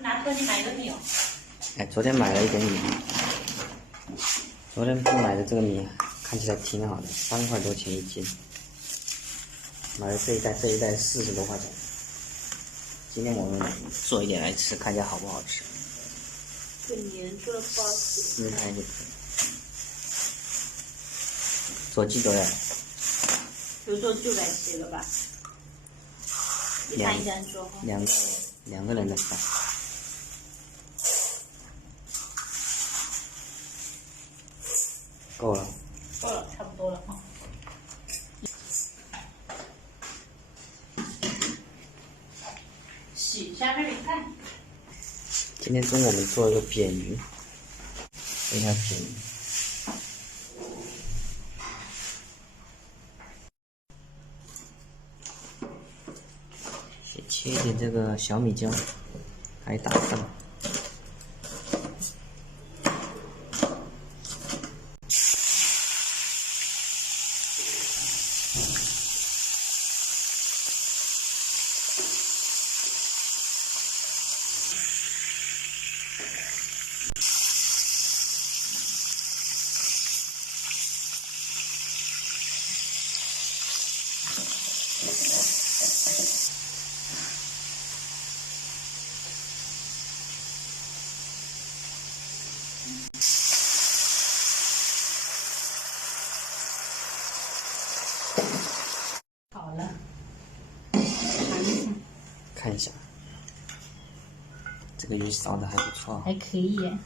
拿托你买的米哦。哎，昨天买了一点米，昨天买的这个米看起来挺好的，3块多钱一斤。买了这一袋40多块钱。今天我们做一点来吃，看一下好不好吃。这年做的不好吃。试看就可以。做几多呀？就做900个吧。一盘一单做哈。两个人的饭。够了。够了，差不多了哈。洗一下这里看。今天中午我们做一个扁鱼，一条扁鱼。切一点这个小米椒，还有大蒜。好了，看一下，这个鱼烧的还不错，还可以耶。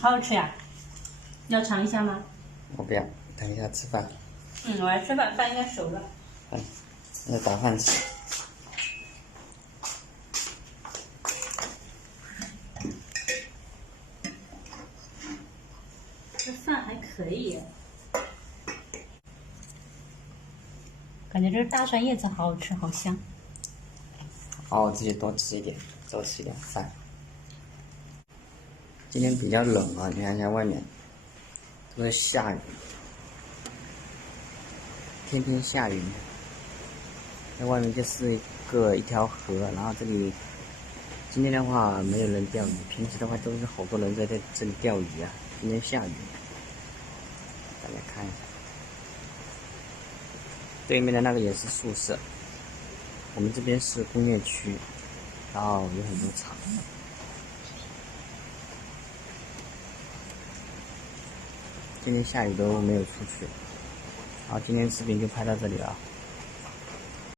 好好吃呀！要尝一下吗？我不要，等一下吃饭。我来吃饭，饭应该熟了。要打饭吃。这饭还可以耶，感觉这大蒜叶子好好吃，好香。我自己多吃一点饭。今天比较冷啊，你看一下外面，都在下雨，天天下雨。在外面就是一条河，然后这里今天的话没有人钓鱼，平时的话都是好多人在这里钓鱼啊。今天下雨，大家看一下，对面的那个也是宿舍，我们这边是工业区，然后有很多厂。今天下雨都没有出去，好，今天视频就拍到这里了。